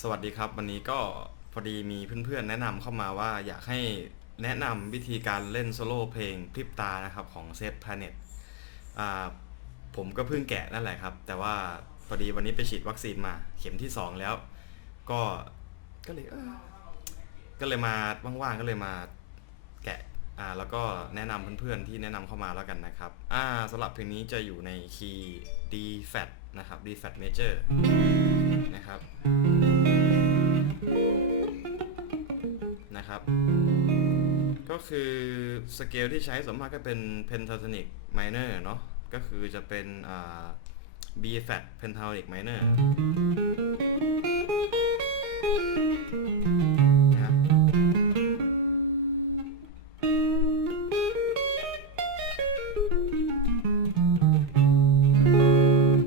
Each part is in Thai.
สวัสดีครับ วันนี้ก็พอดีมีเพื่อนๆ แนะนำเข้ามาว่าอยากให้แนะนำวิธีการเล่นโซโล่เพลงพริบตานะครับของ Safe Planet อ่าผมก็เพิ่งแกะนั่นแหละครับ แต่ว่าพอดีวันนี้ไปฉีดวัคซีนมาเข็มที่ 2 แล้ว ก็ก็เลยเออก็เลยมาว่างๆก็เลยมาแกะอ่าแล้วก็แนะนำเพื่อนๆที่แนะนำเข้ามาแล้วกันนะครับอ่าสำหรับเพลงนี้จะอยู่ในคีย์ D flat นะครับ D flat major นะครับ นะครับ ก็คือสเกลที่ใช้ส่วนมากก็เป็น pentatonic minor เนาะก็คือจะเป็น B flat pentatonic minor นะครับ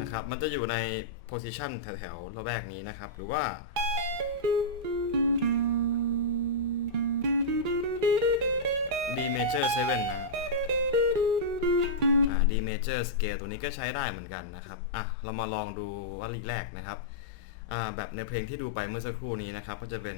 นะครับ มันจะอยู่ใน position แถวๆระแวกนี้นะครับ หรือว่า D major 7นะครับอ่า D major scale ตัวนี้ก็ใช้ได้เหมือนกันนะครับ อะ เรามาลองดูวลีแรกนะครับ อ่า แบบในเพลงที่ดูไปเมื่อสักครู่นี้นะครับ ก็จะเป็น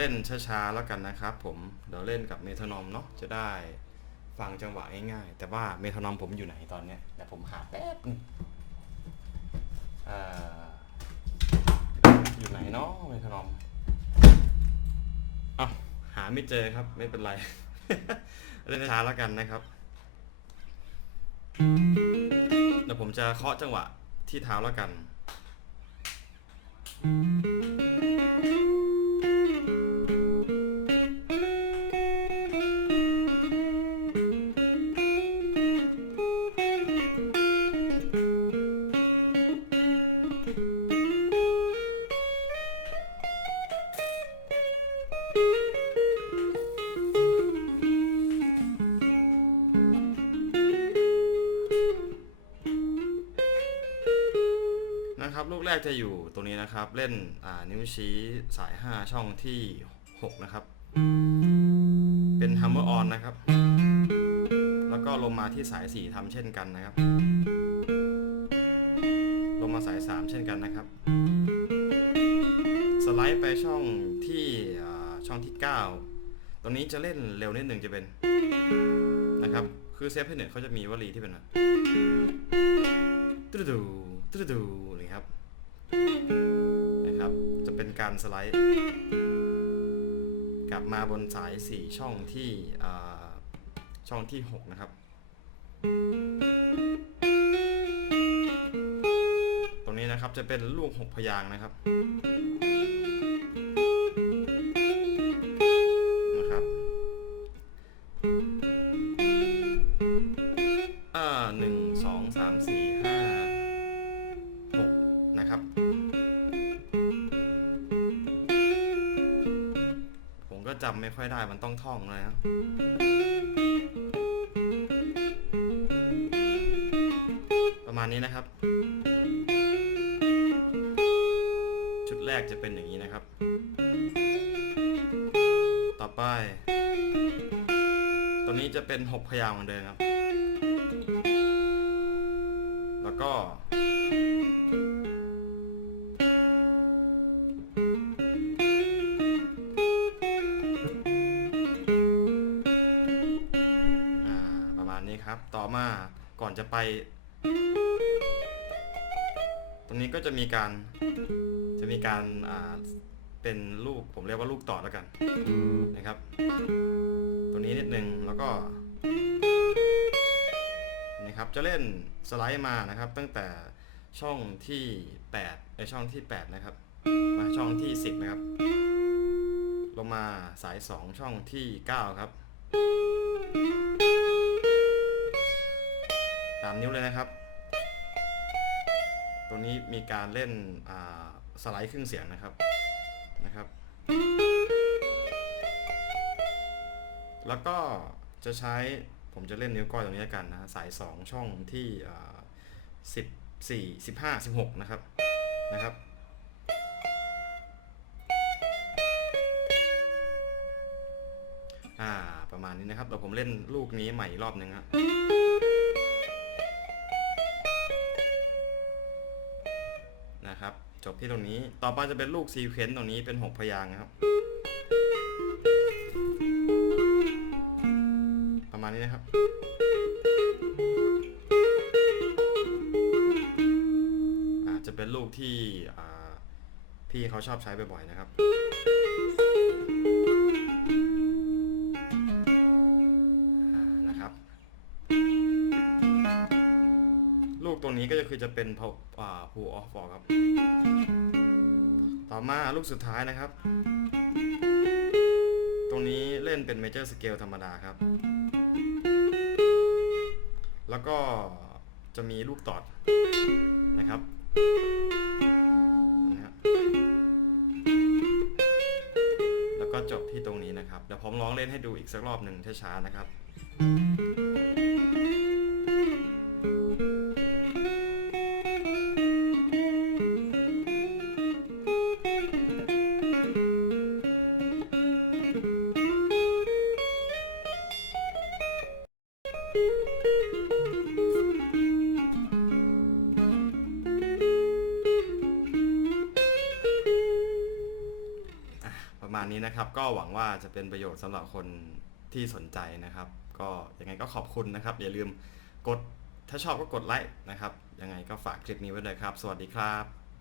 เล่นช้าๆแล้วกันนะครับผมเดี๋ยวเล่นกับเมทานอมเนาะจะได้ฟังจังหวะง่ายๆแต่ว่าเมทานอมผมอยู่ไหนตอนเนี้ยเดี๋ยวผมหาแป๊บนึงอ่าอยู่ไหนเนาะเมทานอมอ้าหาไม่เจอครับไม่เป็นไร เล่นช้าแล้วกันนะครับเดี๋ยวผมจะเคาะจังหวะที่เท้าแล้วกัน ลูกแรกจะอยู่ตรงนี้นะครับ เล่นนิ้วชี้สาย 5 ช่องที่ 6 นะครับ เป็น hammer on นนะครับ แล้วก็ลงมาที่สาย 4ทำเช่นกันนะครับ ลงมาสาย 3 เช่นกันนะครับ สไลด์ไปช่องที่ช่องที่ 9 ตรงนี้จะเล่นเร็วนิดหนึ่งจะเป็นนะครับ คือเซฟเพเนตเขาจะมีวลีที่เป็นตรูดูตรูดูอะไรครับ นะครับ จะเป็นการสไลด์ กลับมาบนสาย 4 ช่องที่ช่องที่ 6 นะครับ ตรงนี้นะครับจะเป็นลูก 6 พยางนะครับ จำไม่ค่อยได้มันต้องท่องเลยนะประมาณนี้นะครับ ชุดแรกจะเป็นอย่างนี้นะครับ ต่อไป ตัวนี้จะเป็น6พยางค์เหมือนเดิมครับ แล้วก็ มาก่อนจะไป ตรงนี้ก็จะมีการจะมีการเป็นลูกผมเรียกว่าลูกต่อแล้วกันนะครับ ตัวนี้นิดนึงแล้วก็นะครับจะเล่นสไลด์มานะครับ ตั้งแต่ช่องที่8ไอช่องที่ 8 นะครับ มาช่องที่ 10 นะครับ ลงมาสาย 2 ช่องที่ 9 ครับ ตามนิ้วเลยนะครับ ตัวนี้มีการเล่นอ่าสไลด์ครึ่งเสียงนะครับนะครับ แล้วก็จะใช้ผมจะเล่นนิ้วก้อยตรงนี้กันนะสาย 2 ช่องที่สิบสี่สิบห้าสิบหกนะครับนะครับอ่าประมาณนี้นะครับเดี๋ยวผมเล่นลูกนี้ใหม่อีกรอบหนึ่งครับ นะครับ จบที่ตรงนี้ต่อไปจะเป็นลูกซีเควนต์ตรงนี้เป็น 6 พยางค์ครับประมาณนี้นะครับ อาจจะเป็นลูกที่พี่เขาชอบใช้บ่อยๆนะครับ นะครับ ลูกตรงนี้ก็จะคือจะเป็น pull อ่า pull off ball ครับ ต่อมาลูกสุดท้ายนะครับ ตรงนี้เล่นเป็น major scale ธรรมดาครับ แล้วก็จะมีลูกตอดนะครับนะฮะแล้วก็จบที่ตรงนี้นะครับ เดี๋ยวผมร้องเล่นให้ดูอีกสักรอบหนึ่งช้าๆนะครับ มาณนี้นะครับ ก็หวังว่าจะเป็นประโยชน์สำหรับคนที่สนใจนะครับ ก็ยังไงก็ขอบคุณนะครับ อย่าลืมกดถ้าชอบก็กดไลค์นะครับ ยังไงก็ฝากคลิปนี้ไว้เลยครับ สวัสดีครับ